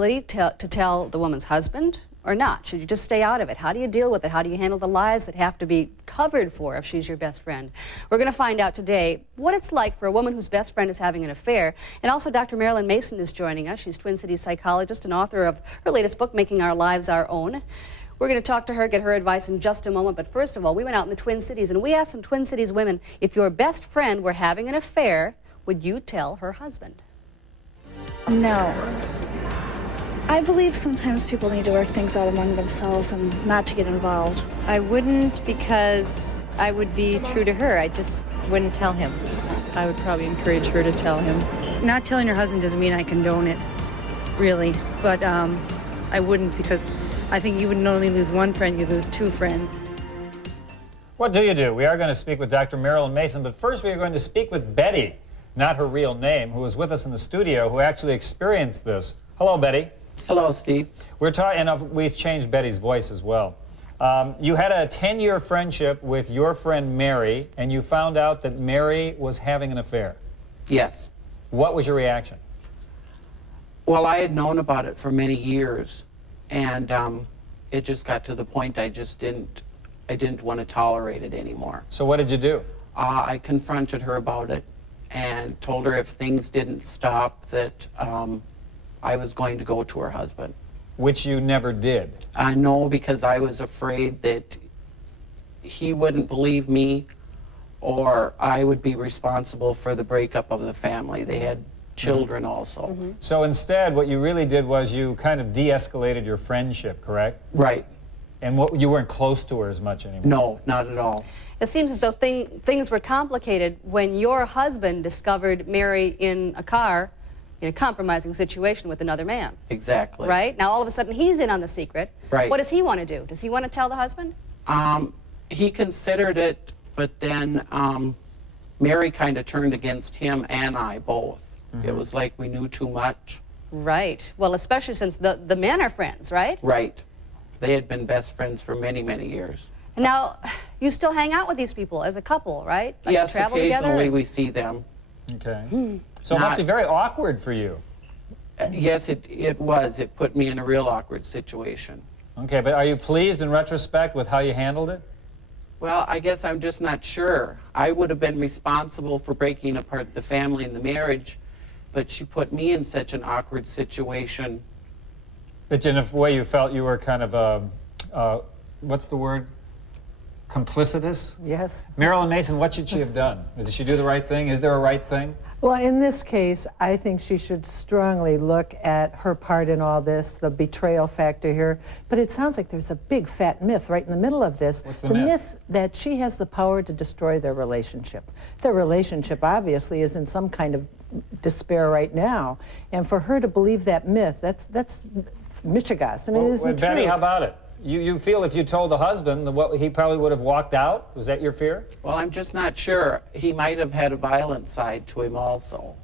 to tell the woman's husband or not? Should you just stay out of it? How do you deal with it? How do you handle the lies that have to be covered for if she's your best friend? We're going to find out today what it's like for a woman whose best friend is having an affair. And also Dr. Marilyn Mason is joining us. She's Twin Cities psychologist and author of her latest book, Making Our Lives Our Own. We're going to talk to her, get her advice in just a moment. But first of all, we went out in the Twin Cities and we asked some Twin Cities women, if your best friend were having an affair, would you tell her husband? No. I believe sometimes people need to work things out among themselves and not to get involved. I wouldn't, because I would be true to her. I just wouldn't tell him. I would probably encourage her to tell him. Not telling your husband doesn't mean I condone it, really. But I wouldn't, because I think you wouldn't only lose one friend, you lose two friends. What do you do? We are going to speak with Dr. Marilyn Mason, but first we are going to speak with Betty, not her real name, who is with us in the studio, who actually experienced this. Hello, Betty. Hello, Steve. We're talking, and we've changed Betty's voice as well. You had a 10-year friendship with your friend Mary, and you found out that Mary was having an affair. Yes. What was your reaction? Well, I had known about it for many years, and it just got to the point I didn't want to tolerate it anymore. So what did you do? I confronted her about it and told her if things didn't stop that I was going to go to her husband. Which you never did. No, because I was afraid that he wouldn't believe me or I would be responsible for the breakup of the family. They had children also. Mm-hmm. So instead, what you really did was you kind of de-escalated your friendship, correct? Right. And you weren't close to her as much anymore? No, not at all. It seems as though things were complicated when your husband discovered Mary in a car in a compromising situation with another man. Exactly. Right? Now all of a sudden he's in on the secret. Right. What does he want to do? Does he want to tell the husband? He considered it, but then Mary kind of turned against him and I both. Mm-hmm. It was like we knew too much. Right. Well, especially since the men are friends, right? Right. They had been best friends for many, many years. And now you still hang out with these people as a couple, right? Like yes, travel occasionally together? we see them. Okay. So it must be very awkward for you. Yes, it was. It put me in a real awkward situation. Okay, but are you pleased in retrospect with how you handled it? Well, I guess I'm just not sure. I would have been responsible for breaking apart the family and the marriage, but she put me in such an awkward situation. But in a way you felt you were kind of, what's the word? Complicitous? Yes. Marilyn Mason, what should she have done? Did she do the right thing? Is there a right thing? Well, in this case, I think she should strongly look at her part in all this, the betrayal factor here. But it sounds like there's a big fat myth right in the middle of this. What's the myth? Myth that she has the power to destroy their relationship. Their relationship obviously is in some kind of despair right now. And for her to believe that myth, that's Michigas. I mean, it isn't Betty, true. how about it? You feel if you told the husband, he probably would have walked out? Was that your fear? Well, I'm just not sure. He might have had a violent side to him also.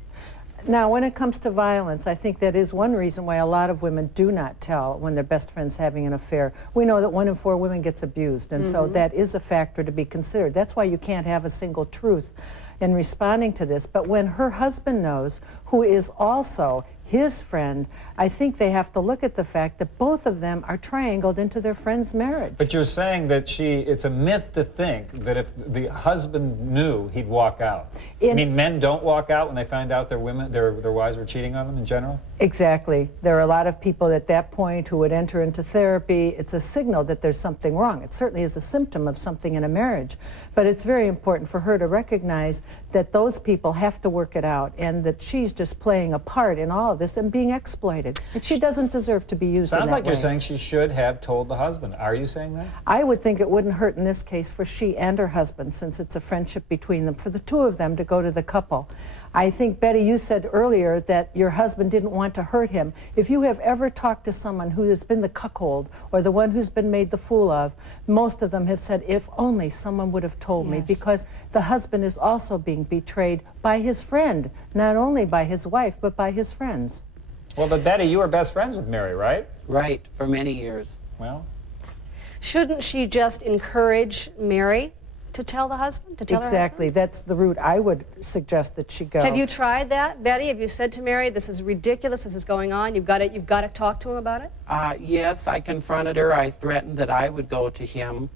Now, when it comes to violence, I think that is one reason why a lot of women do not tell when their best friend's having an affair. We know that 1 in 4 women gets abused, and so that is a factor to be considered. That's why you can't have a single truth in responding to this. But when her husband knows, who is also his friend, I think they have to look at the fact that both of them are triangled into their friend's marriage. But you're saying that it's a myth to think that if the husband knew, he'd walk out. I mean, men don't walk out when they find out their wives were cheating on them in general? Exactly. There are a lot of people at that point who would enter into therapy. It's a signal that there's something wrong. It certainly is a symptom of something in a marriage. But it's very important for her to recognize that those people have to work it out and that she's just playing a part in all of this and being exploited. And she doesn't deserve to be used in that way. Sounds like you're saying she should have told the husband. Are you saying that? I would think it wouldn't hurt in this case for she and her husband, since it's a friendship between them, for the two of them to go to the couple. I think, Betty, you said earlier that your husband didn't want to hurt him. If you have ever talked to someone who has been the cuckold or the one who's been made the fool of, most of them have said, if only someone would have told me, because the husband is also being betrayed by his friend, not only by his wife, but by his friends. Well, but Betty, you were best friends with Mary, right? Right, for many years. Well, Shouldn't she just encourage Mary to tell the husband? To tell her Exactly. husband? That's the route I would suggest that she go. Have you tried that, Betty? Have you said to Mary, this is ridiculous, this is going on, you've got to talk to him about it? Yes, I confronted her. I threatened that I would go to him.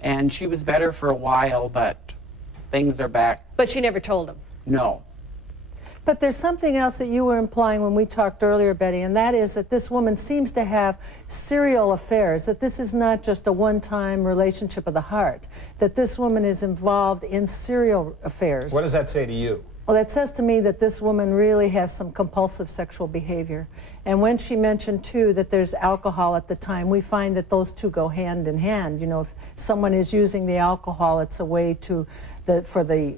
And she was better for a while, but things are back. But she never told him. No. But there's something else that you were implying when we talked earlier, Betty, and that is that this woman seems to have serial affairs, that this is not just a one-time relationship of the heart, that this woman is involved in serial affairs. What does that say to you? Well, that says to me that this woman really has some compulsive sexual behavior. And when she mentioned, too, that there's alcohol at the time, we find that those two go hand in hand. You know, if someone is using the alcohol, it's a way to, for the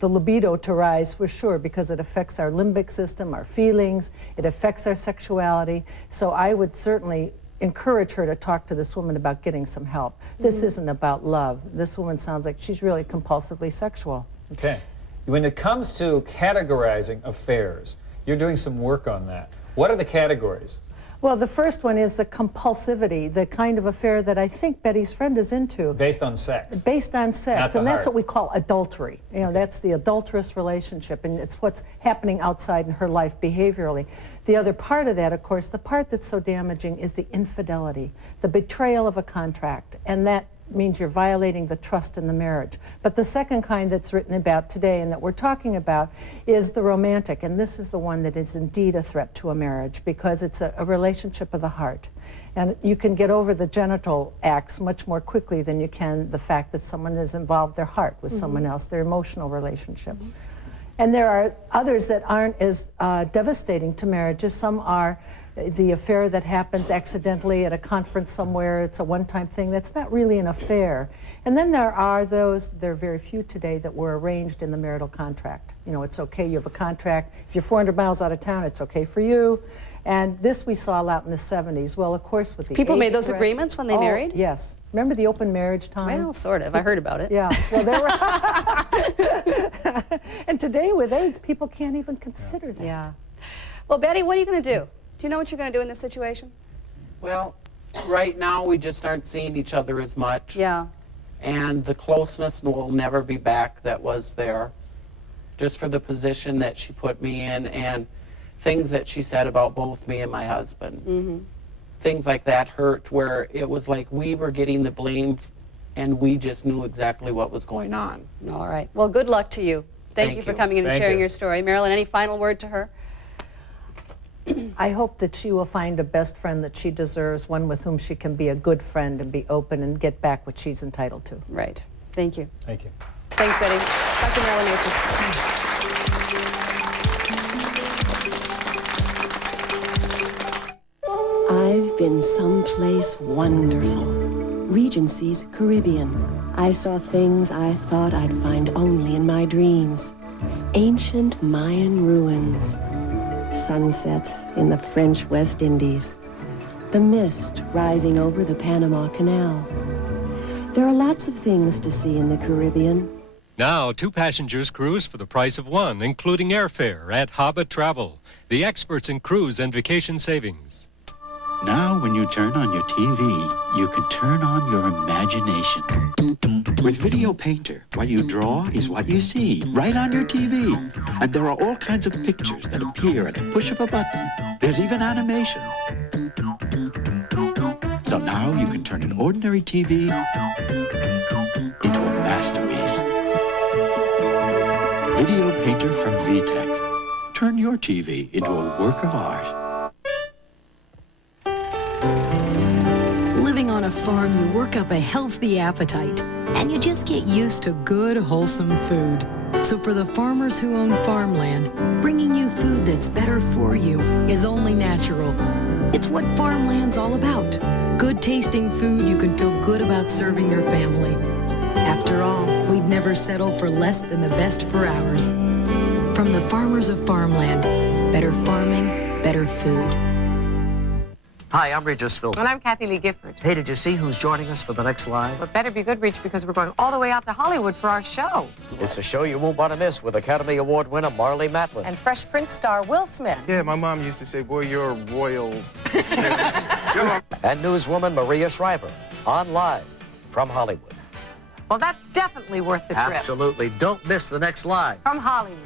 libido to rise, for sure, because it affects our limbic system, our feelings, it affects our sexuality. So I would certainly encourage her to talk to this woman about getting some help. This isn't about love. This woman sounds like she's really compulsively sexual. Okay. When it comes to categorizing affairs, you're doing some work on that. What are the categories? Well, the first one is the compulsivity, the kind of affair that I think Betty's friend is into. Based on sex? Based on sex. Not the And that's heart. what we call adultery. You know, that's the adulterous relationship, and it's what's happening outside in her life behaviorally. The other part of that, of course, the part that's so damaging is the infidelity, the betrayal of a contract, and that means you're violating the trust in the marriage. But the second kind that's written about today and that we're talking about is the romantic, and this is the one that is indeed a threat to a marriage because it's a relationship of the heart. And you can get over the genital acts much more quickly than you can the fact that someone has involved their heart with someone else, their emotional relationship. And there are others that aren't as devastating to marriages. Some are the affair that happens accidentally at a conference somewhere. It's a one-time thing. That's not really an affair. And then there are those, there are very few today, that were arranged in the marital contract. You know, it's okay, you have a contract. If you're 400 miles out of town, it's okay for you. And this we saw a lot in the 70s. Well, of course, with the People made AIDS those threat- agreements when they married? Yes. Remember the open marriage time? Well, sort of. I heard about it. Yeah. Well, there were. And today with AIDS, people can't even consider that. Yeah. Well, Betty, what are you going to do? Do you know what you're going to do in this situation? Well, right now we just aren't seeing each other as much. Yeah. And the closeness will never be back that was there. Just for the position that she put me in and things that she said about both me and my husband. Things like that hurt, where it was like we were getting the blame and we just knew exactly what was going on. All right. Well, good luck to you. Thank you for coming in and Thank sharing you. your story. Marilyn, any final word to her? I hope that she will find a best friend that she deserves, one with whom she can be a good friend and be open and get back what she's entitled to. Right. Thank you. Thank you. Thanks, Betty. Dr. Marilyn Mason. I've been someplace wonderful. Regency's Caribbean. I saw things I thought I'd find only in my dreams. Ancient Mayan ruins. Sunsets in the French West Indies. The mist rising over the Panama Canal. There are lots of things to see in the Caribbean. Now, 2 passengers cruise for the price of 1, including airfare at Hobbit Travel, the experts in cruise and vacation savings. Now, when you turn on your TV, you can turn on your imagination. With Video Painter, what you draw is what you see right on your TV. And there are all kinds of pictures that appear at the push of a button. There's even animation. So now you can turn an ordinary TV into a masterpiece. Video Painter from VTech. Turn your TV into a work of art. Living on a farm, you work up a healthy appetite, and you just get used to good, wholesome food. So for the farmers who own farmland, bringing you food that's better for you is only natural. It's what farmland's all about. Good tasting food you can feel good about serving your family. After all, we'd never settle for less than the best for ours. From the farmers of farmland, better farming, better food. Hi, I'm Regis Philbin. And I'm Kathy Lee Gifford. Hey, did you see who's joining us for the next live? Well, it better be good, Rich, because we're going all the way out to Hollywood for our show. It's a show you won't want to miss with Academy Award winner Marlee Matlin. And Fresh Prince star Will Smith. Yeah, my mom used to say, boy, you're a royal. And newswoman Maria Shriver on live from Hollywood. Well, that's definitely worth the trip. Absolutely. Don't miss the next live. From Hollywood.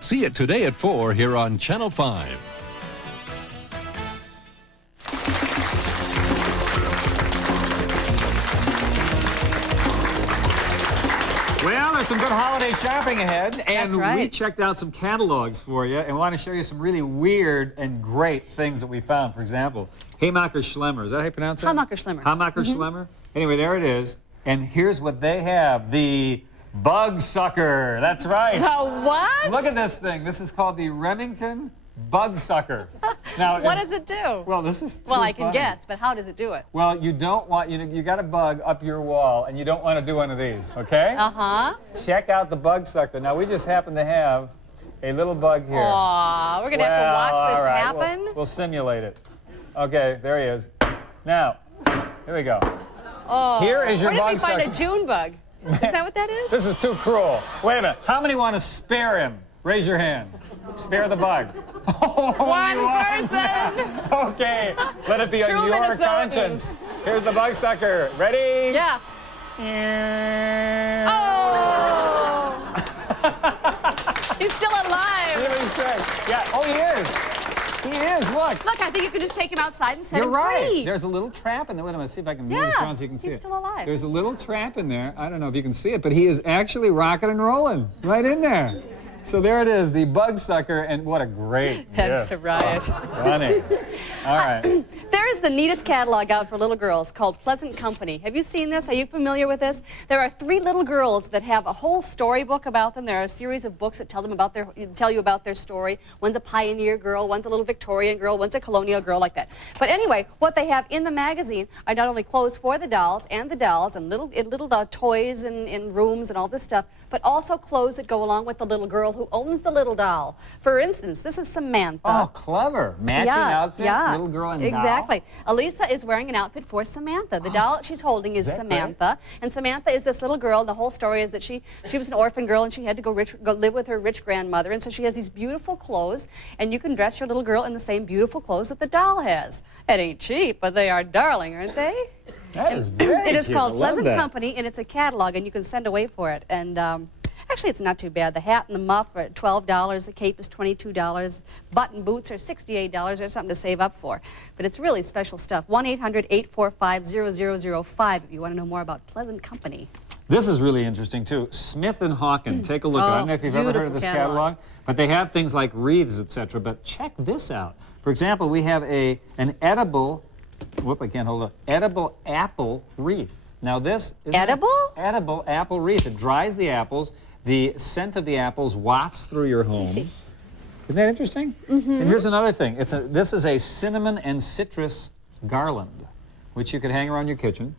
See it today at 4 here on Channel 5. Well, there's some good holiday shopping ahead, and That's right. we checked out some catalogs for you, and we want to show you some really weird and great things that we found. For example, Haymacher Schlemmer. Is that how you pronounce it? Hamacher Schlemmer. Hamacher Schlemmer. Anyway, there it is. And here's what they have: the Bug Sucker. That's right. What? Look at this thing. This is called the Remington Bug Sucker. Now, What does it do? Well, this is Well, too I can funny. guess, but how does it do it? Well, you don't want, you got a bug up your wall, and you don't want to do one of these, okay? Uh-huh. Check out the Bug Sucker. Now, we just happen to have a little bug here. Aw, we're going to have to watch this all right. happen? We'll simulate it. Okay, there he is. Now, here we go. Oh. Here is your Where bug did we find sucker. a June bug? Is that what that is? This is too cruel. Wait a minute. How many want to spare him? Raise your hand. Spare the bug. One person. Okay, let it be True on your Minnesotans. conscience. Here's the Bug Sucker. Ready? Yeah. Oh! He's still alive. Really sick. Yeah. Oh, he is. He is. Look. Look, I think you could just take him outside and set You're him right. free. There's a little trap in there. Wait a minute. See if I can move this Yeah, around so you can see he's it. still alive. There's a little trap in there. I don't know if you can see it, but he is actually rocking and rolling right in there. So there it is, the Bug Sucker, and what a great That's gift. a riot. Funny. All right. There is the neatest catalog out for little girls called Pleasant Company. Have you seen this? Are you familiar with this? There are 3 little girls that have a whole storybook about them. There are a series of books that tell you about their story. One's a pioneer girl, one's a little Victorian girl, one's a colonial girl, like that. But anyway, what they have in the magazine are not only clothes for the dolls and little toys and rooms and all this stuff, but also clothes that go along with the little girl who owns the little doll. For instance, this is Samantha. Oh, clever. Matching outfits, little girl and doll. Exactly. Elisa is wearing an outfit for Samantha. The doll she's holding is Samantha. And Samantha is this little girl. The whole story is that she was an orphan girl and she had to go live with her rich grandmother. And so she has these beautiful clothes. And you can dress your little girl in the same beautiful clothes that the doll has. It ain't cheap, but they are darling, aren't they? That is very It is cute. called I love Pleasant that. Company, and it's a catalog, and you can send away for it. And actually, it's not too bad. The hat and the muff are $12. The cape is $22. Button boots are $68. There's something to save up for. But it's really special stuff. 1-800-845-0005 if you want to know more about Pleasant Company. This is really interesting, too. Smith & Hawken. Take a look at it. I don't know if you've ever heard of this catalog, but they have things like wreaths, etc. But check this out. For example, we have an edible, edible apple wreath. Now this is edible apple wreath. It dries the apples. The scent of the apples wafts through your home. Isn't that interesting? Mm-hmm. And here's another thing. This is a cinnamon and citrus garland, which you could hang around your kitchen.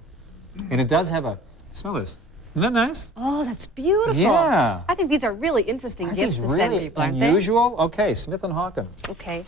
And it does have smell this. Isn't that nice? Oh, that's beautiful. Yeah. I think these are really interesting gifts to send people, aren't they? Unusual? Okay, Smith & Hawken. Okay.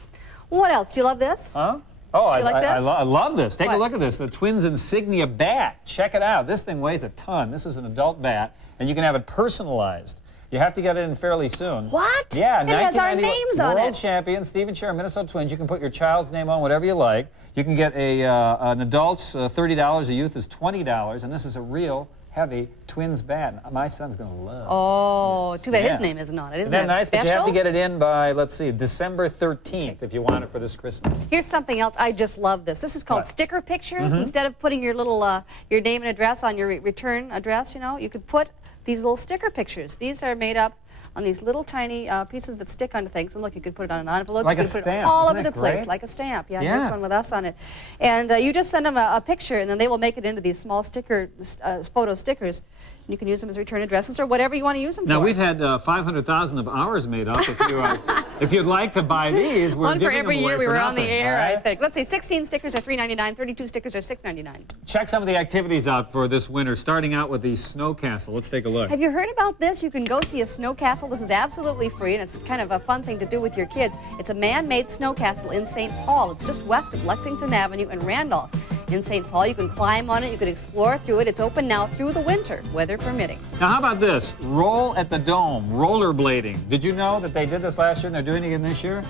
What else? Do you love this? Huh? Oh, you like this? I love this. Take a What? look at this. The Twins Insignia bat. Check it out. This thing weighs a ton. This is an adult bat, and you can have it personalized. You have to get it in fairly soon. What? Yeah, It has our 1991 names on World it. champion, Stephen Cher, Minnesota Twins. You can put your child's name on whatever you like. You can get an adult's $30, a youth is $20, and this is a real heavy Twins bat. My son's going to love it. Oh, too bad Yeah. his name isn't on it. Isn't that nice? special? But you have to get it in by, let's see, December 13th if you want it for this Christmas. Here's something else. I just love this. This is called What? sticker pictures. Mhm. Instead of putting your little your name and address on your return address, you could put these little sticker pictures. These are made up on these little tiny pieces that stick onto things. And look, you could put it on an envelope. Like you a could put stamp. it all Isn't over that the place, great? like a stamp. Yeah, Yeah. here's one with us on it. And you just send them a picture, and then they will make it into these small photo stickers. You can use them as return addresses or whatever you want to use them Now, for. we've had 500,000 of ours made up. If you'd like to buy these, we're one for giving every them away year we for were on the nothing, air, all right? I think. Let's see, 16 stickers are $3.99, 32 stickers are $6.99. Check some of the activities out for this winter, starting out with the Snow Castle. Let's take a look. Have you heard about this? You can go see a snow castle. This is absolutely free, and it's kind of a fun thing to do with your kids. It's a man-made snow castle in St. Paul. It's just west of Lexington Avenue and Randolph. In St. Paul, you can climb on it, you can explore through it. It's open now through the winter, weather permitting. Now, how about this? Roll at the Dome, rollerblading. Did you know that they did this last year and they're doing it again this year?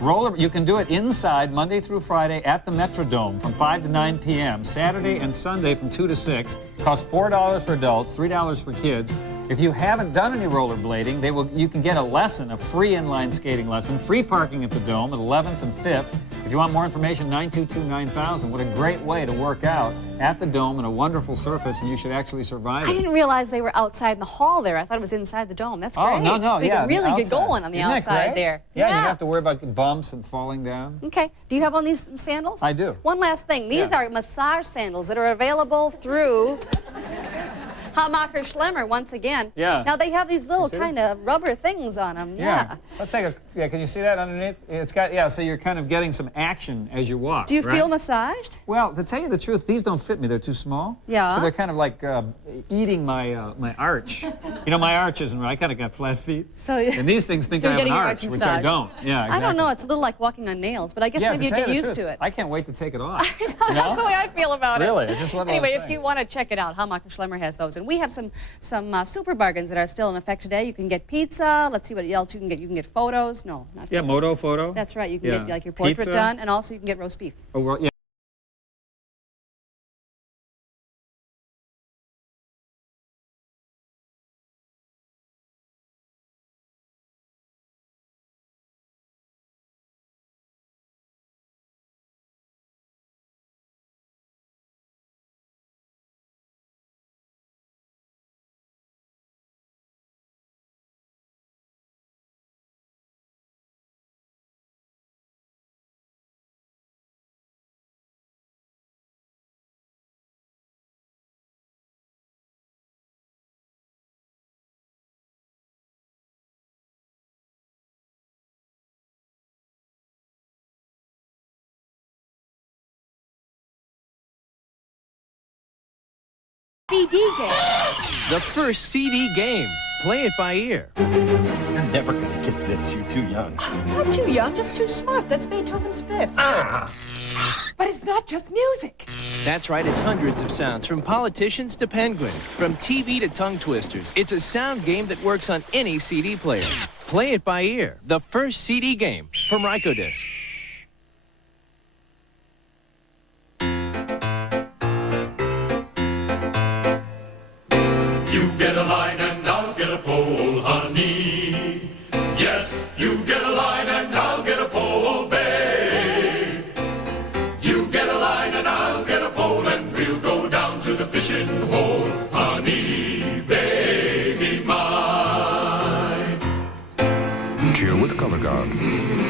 You can do it inside Monday through Friday at the Metrodome from 5 to 9 p.m. Saturday and Sunday from 2 to 6. Costs $4 for adults, $3 for kids. If you haven't done any rollerblading, you can get a lesson, a free inline skating lesson, free parking at the Dome at 11th and 5th. If you want more information, 922-9000. What a great way to work out at the Dome in a wonderful surface, and you should actually survive it. I didn't realize they were outside in the hall there. I thought it was inside the Dome. That's great. Oh, no, so you yeah. can really get going on the Isn't that outside great? there. Yeah, you don't have to worry about bumps and falling down. Okay. Do you have on these sandals? I do. One last thing. These are massage sandals that are available through Hamacher Schlemmer once again. Yeah. Now they have these little kind of rubber things on them. Yeah. Let's take a, can you see that underneath? It's got, so you're kind of getting some action as you walk. Do you feel massaged? Well, to tell you the truth, these don't fit me. They're too small. Yeah. So they're kind of like eating my my arch. You know, my arch isn't right. I kind of got flat feet. So, and these things think I have an arch, which I don't. Yeah, exactly. I don't know. It's a little like walking on nails, but I guess maybe you get used to it. I can't wait to take it off. I know, that's the way I feel about it. Really? It's just one of Anyway, those if you want to check it out, Hamacher Schlemmer has those. And we have some super bargains that are still in effect today. You can get pizza. Let's see what else you can get. You can get photos. No, not Yeah, photos. Moto photo. That's right. You can get like your portrait Pizza. done, and also you can get roast beef. Oh, well, yeah. CD game. The first CD game. Play it by ear. You're never gonna get this. You're too young. Not too young, just too smart. That's Beethoven's Fifth. But it's not just music. That's right, it's hundreds of sounds, from politicians to penguins, from TV to tongue twisters. It's a sound game that works on any CD player. Play it by ear. The first CD game from Rykodisc. You get a line and I'll get a pole, honey. Yes, you get a line and I'll get a pole, babe. You get a line and I'll get a pole and we'll go down to the fishing hole, honey, baby mine. Chill with Color Guard.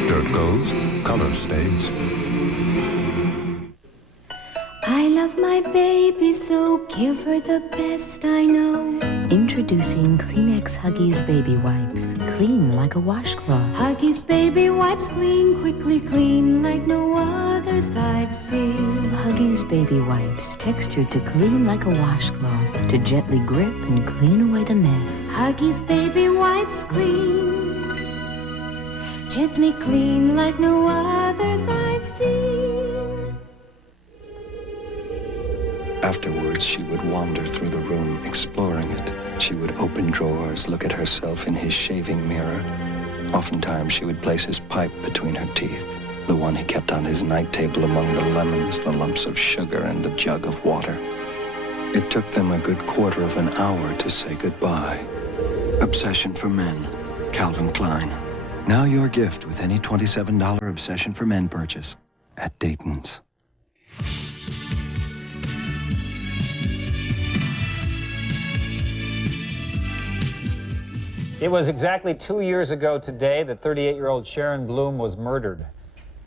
Dirt goes, color stays. I love my baby, so give her the best I know. Introducing Kleenex Huggies Baby Wipes. Clean like a washcloth. Huggies baby wipes clean, quickly clean like no others I've seen. Huggies Baby Wipes. Textured to clean like a washcloth. To gently grip and clean away the mess. Huggies baby wipes clean, gently clean like no others I've seen. Afterwards, she would wander through the room, exploring it. She would open drawers, look at herself in his shaving mirror. Oftentimes, she would place his pipe between her teeth, the one he kept on his night table among the lemons, the lumps of sugar, and the jug of water. It took them a good quarter of an hour to say goodbye. Obsession for Men, Calvin Klein. Now your gift with any $27 Obsession for Men purchase at Dayton's. It was exactly 2 years ago today that 38-year-old Sharon Bloom was murdered.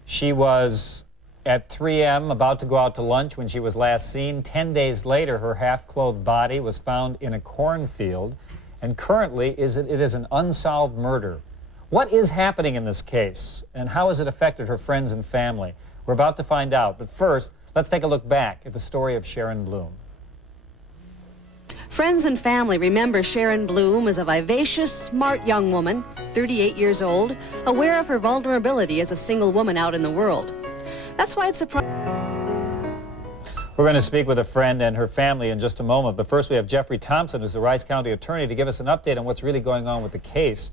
She was at 3 a.m. about to go out to lunch when she was last seen. 10 days later, her half-clothed body was found in a cornfield, and currently it is an unsolved murder. What is happening in this case, and how has it affected her friends and family? We're about to find out, but first, let's take a look back at the story of Sharon Bloom. Friends and family remember Sharon Bloom as a vivacious, smart young woman, 38 years old, aware of her vulnerability as a single woman out in the world. That's why it's surprising. We're going to speak with a friend and her family in just a moment, but first we have Jeffrey Thompson, who's the Rice County attorney, to give us an update on what's really going on with the case.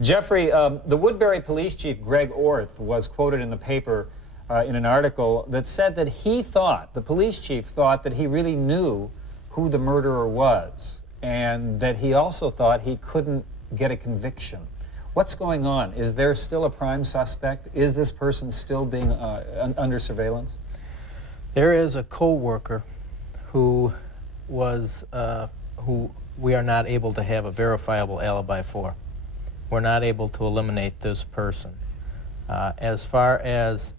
Jeffrey, the Woodbury Police Chief, Greg Orth, was quoted in the paper in an article that said that he thought, the police chief thought that he really knew who the murderer was, and that he also thought he couldn't get a conviction. What's going on? Is there still a prime suspect? Is this person still being under surveillance? There is a co-worker who we are not able to have a verifiable alibi for. We're not able to eliminate this person. As far as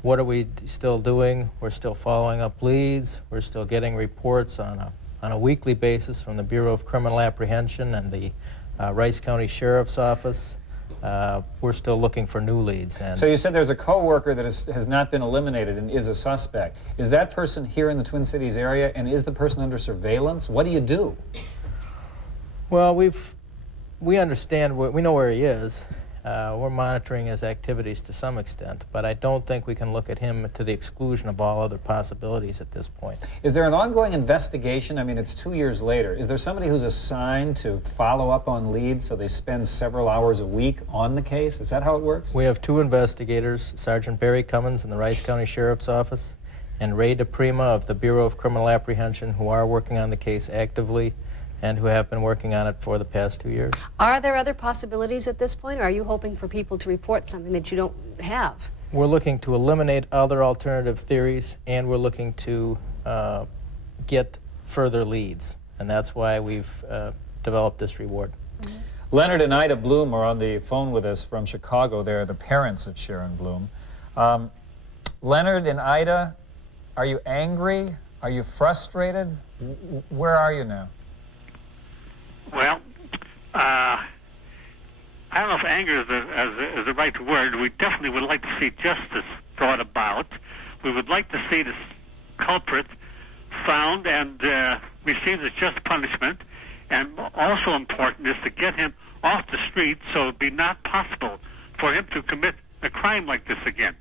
what are we still doing, we're still following up leads. We're still getting reports on a weekly basis from the Bureau of Criminal Apprehension and the Rice County Sheriff's Office. We're still looking for new leads. And so you said there's a co-worker that has not been eliminated and is a suspect. Is that person here in the Twin Cities area, and is the person under surveillance? What do you do? Well, we understand, we know where he is. We're monitoring his activities to some extent, but I don't think we can look at him to the exclusion of all other possibilities at this point. Is there an ongoing investigation? I mean, it's 2 years later. Is there somebody who's assigned to follow up on leads so they spend several hours a week on the case? Is that how it works? We have 2 investigators, Sergeant Barry Cummins in the Rice County Sheriff's Office and Ray DePrima of the Bureau of Criminal Apprehension, who are working on the case actively and who have been working on it for the past 2 years. Are there other possibilities at this point, or are you hoping for people to report something that you don't have? We're looking to eliminate other alternative theories, and we're looking to get further leads, and that's why we've developed this reward. Mm-hmm. Leonard and Ida Bloom are on the phone with us from Chicago. They're the parents of Sharon Bloom. Leonard and Ida, are you angry? Are you frustrated? Where are you now? Well, I don't know if anger is the right word. We definitely would like to see justice brought about. We would like to see this culprit found and receive his just punishment. And also important is to get him off the street so it would be not possible for him to commit a crime like this again.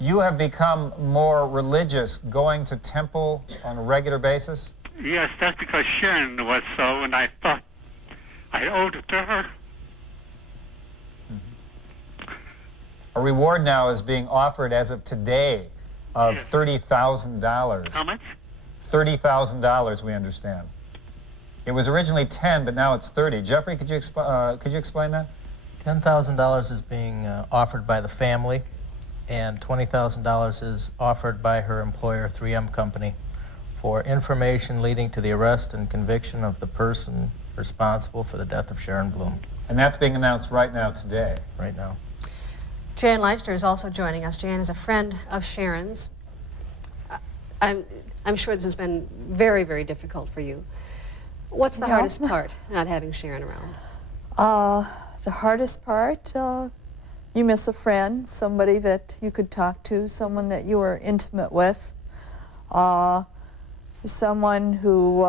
You have become more religious, going to temple on a regular basis? Yes, that's because Sharon was so, and I thought I owed it to her. A reward now is being offered as of today of $30,000. How much? $30,000, we understand. It was originally 10, but now it's 30. Jeffrey, could you explain that? $10,000 is being offered by the family, and $20,000 is offered by her employer, 3M Company, for information leading to the arrest and conviction of the person responsible for the death of Sharon Bloom. And that's being announced right now today. Right now. Jan Leichter is also joining us. Jan is a friend of Sharon's. I'm sure this has been very, very difficult for you. What's the hardest part, not having Sharon around? The hardest part, you miss a friend, somebody that you could talk to, someone that you were intimate with. Someone who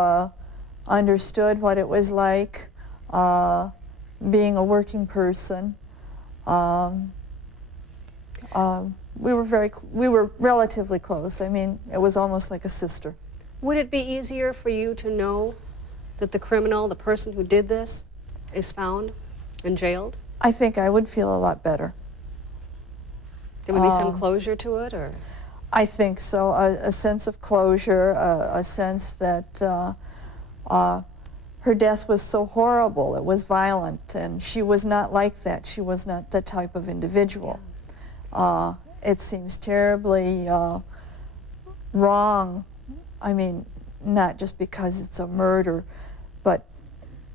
understood what it was like being a working person. We were relatively close. I mean, it was almost like a sister. Would it be easier for you to know that the criminal, the person who did this, is found and jailed? I think I would feel a lot better. There would be some closure to it, or? I think so, a sense of closure, a sense that her death was so horrible, it was violent, and she was not like that. She was not the type of individual. It seems terribly wrong. I mean, not just because it's a murder, but,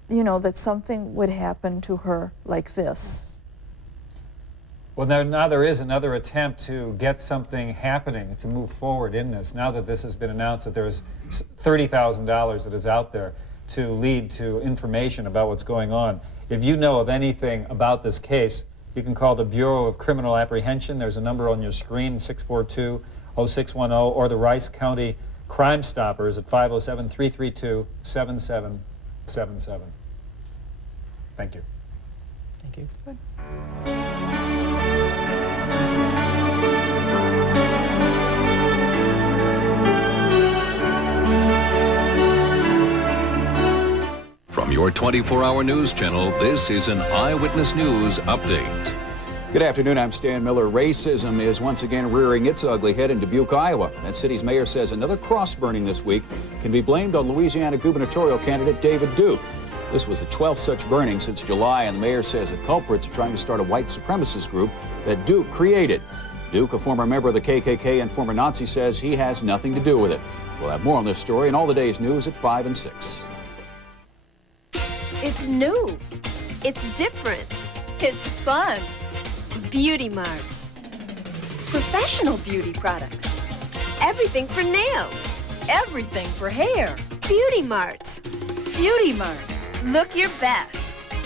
you know, that something would happen to her like this. Well, now there is another attempt to get something happening, to move forward in this. Now that this has been announced that there's $30,000 that is out there to lead to information about what's going on. If you know of anything about this case, you can call the Bureau of Criminal Apprehension. There's a number on your screen, 642-0610, or the Rice County Crime Stoppers at 507-332-7777. Thank you. Thank you. Good. From your Your 24-hour news channel, this is an Eyewitness News Update. Good afternoon, I'm Stan Miller. Racism is once again rearing its ugly head in Dubuque, Iowa. That city's mayor says another cross burning this week can be blamed on Louisiana gubernatorial candidate David Duke. This was the 12th such burning since July, and the mayor says the culprits are trying to start a white supremacist group that Duke created. Duke, a former member of the KKK and former Nazi, says he has nothing to do with it. We'll have more on this story and all the day's news at 5 and 6. It's new. It's different. It's fun. Beauty Marts. Professional beauty products. Everything for nails. Everything for hair. Beauty Marts. Beauty Mart. Look your best.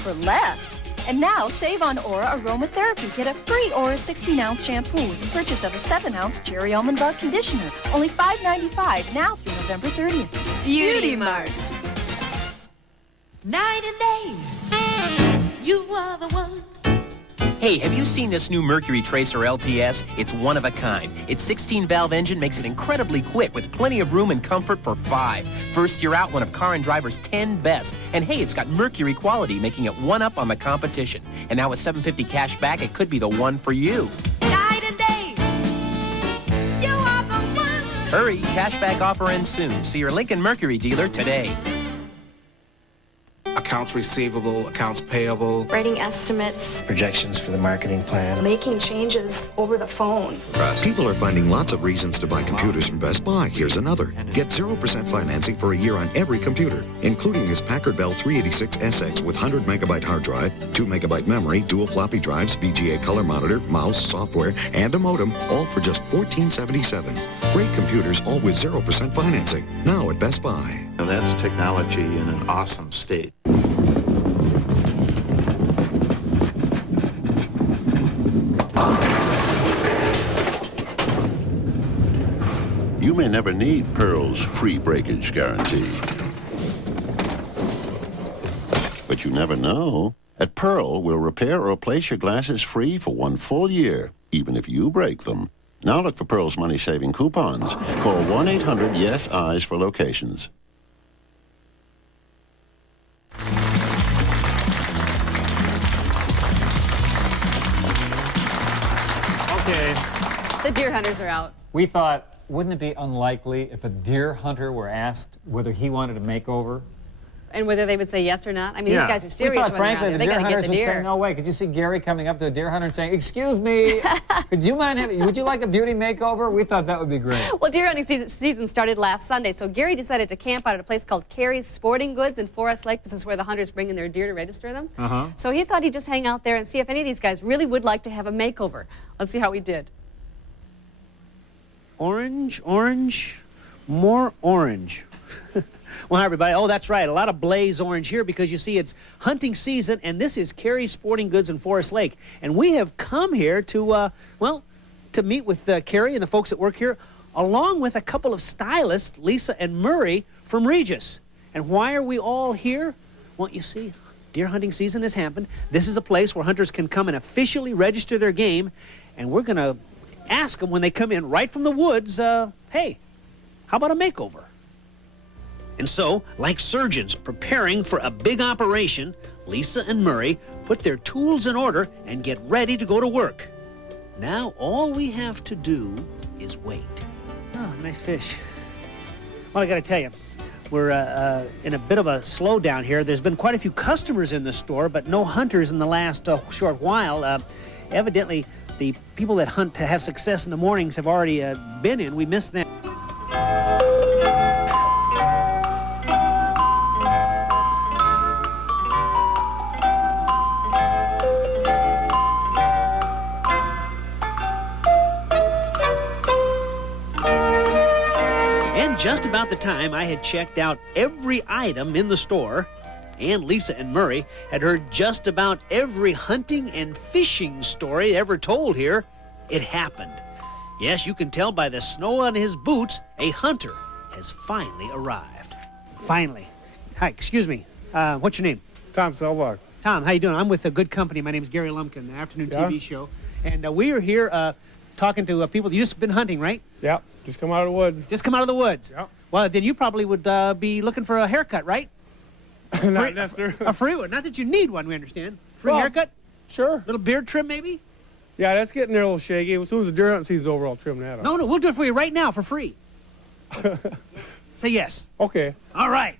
For less. And now save on Aura Aromatherapy. Get a free Aura 16-ounce shampoo with the purchase of a 7-ounce cherry almond bug conditioner. Only $5.95 now through November 30th. Beauty Mart. Night and day, you are the one. Hey, have you seen this new Mercury Tracer LTS? It's one of a kind. Its 16-valve engine makes it incredibly quick with plenty of room and comfort for 5. First year out, one of Car and Driver's 10 best. And hey, it's got Mercury quality, making it one up on the competition. And now with $750 cash back, it could be the one for you. Night and day, you are the one. Hurry, cashback offer ends soon. See your Lincoln Mercury dealer today. Accounts receivable, accounts payable. Writing estimates. Projections for the marketing plan. Making changes over the phone. People are finding lots of reasons to buy computers from Best Buy. Here's another. Get 0% financing for a year on every computer, including this Packard Bell 386SX with 100 megabyte hard drive, 2 megabyte memory, dual floppy drives, VGA color monitor, mouse, software, and a modem, all for just $14.77. Great computers, all with 0% financing. Now at Best Buy. Now that's technology in an awesome state. You may never need Pearl's free breakage guarantee. But you never know. At Pearl, we'll repair or replace your glasses free for 1 full year, even if you break them. Now look for Pearl's money-saving coupons. Call 1-800-YES-EYES for locations. Okay. The deer hunters are out. We thought, wouldn't it be unlikely if a deer hunter were asked whether he wanted a makeover? And whether they would say yes or not? I mean, these guys are serious. We thought, when frankly, they're out there. the They deer got to hunters get the would deer. say, no way. Could you see Gary coming up to a deer hunter and saying, excuse me, would you like a beauty makeover? We thought that would be great. Well, deer hunting season started last Sunday, so Gary decided to camp out at a place called Carey's Sporting Goods in Forest Lake. This is where the hunters bring in their deer to register them. So he thought he'd just hang out there and see if any of these guys really would like to have a makeover. Let's see how he did. Orange, orange, more orange. Well, hi, everybody. Oh, that's right. A lot of blaze orange here because, you see, it's hunting season, and this is Carey's Sporting Goods in Forest Lake. And we have come here to, to meet with Carey and the folks that work here, along with a couple of stylists, Lisa and Murray from Regis. And why are we all here? Well, you see, deer hunting season has happened. This is a place where hunters can come and officially register their game, and we're going to ask them when they come in right from the woods, hey, how about a makeover? And so, like surgeons preparing for a big operation, Lisa and Murray put their tools in order and get ready to go to work. Now, all we have to do is wait. Oh, nice fish. Well, I got to tell you, we're in a bit of a slowdown here. There's been quite a few customers in the store, but no hunters in the last short while. Evidently, the people that hunt to have success in the mornings have already been in. We missed them. Just about the time I had checked out every item in the store, and Lisa and Murray had heard just about every hunting and fishing story ever told here, it happened. Yes, you can tell by the snow on his boots, a hunter has finally arrived. Finally. Hi, excuse me. What's your name? Tom Selbach. Tom, how you doing? I'm with a good company. My name is Gary Lumpkin, the afternoon TV show. And we are here talking to people. You've just been hunting, right? Yeah, just come out of the woods. Just come out of the woods? Yeah. Well, then you probably would be looking for a haircut, right? Not necessarily. A free one. Not that you need one, we understand. Free Well, haircut? Sure. Little beard trim, maybe? Yeah, that's getting there a little shaggy. As soon as the deer hunting season's over, I'll trim that up. No, we'll do it for you right now for free. Say yes. Okay. All right.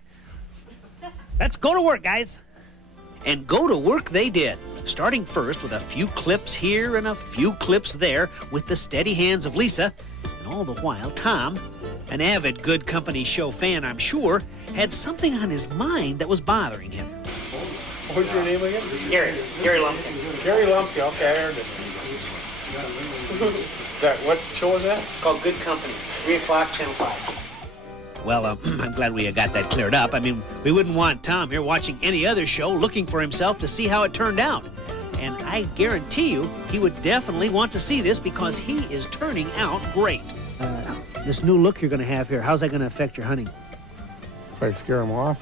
Let's go to work, guys. And go to work they did. Starting first with a few clips here and a few clips there with the steady hands of Lisa. And all the while, Tom, an avid Good Company show fan, I'm sure, had something on his mind that was bothering him. What's your name again? Gary Lumpkin. Gary Lumpkin. Okay, I heard it. What show is that? It's called Good Company, 3 o'clock, Channel 5. Well, I'm glad we got that cleared up. I mean, we wouldn't want Tom here watching any other show looking for himself to see how it turned out. And I guarantee you, he would definitely want to see this because he is turning out great. This new look you're going to have here, how's that going to affect your hunting? Try to scare him off.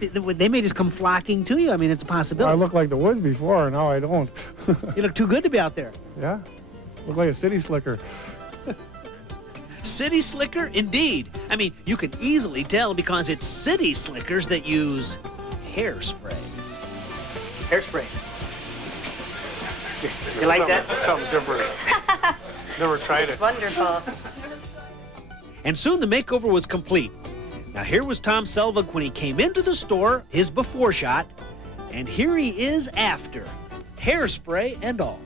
They may just come flocking to you. I mean, it's a possibility. I looked like the woods before, now I don't. You look too good to be out there. Yeah? Look like a city slicker. City slicker, indeed. I mean, you can easily tell because it's city slickers that use hairspray. Hairspray. You like that? Something different. Never tried it. Wonderful. And soon the makeover was complete. Now here was Tom Selvig when he came into the store, his before shot, and here he is after. Hairspray and all.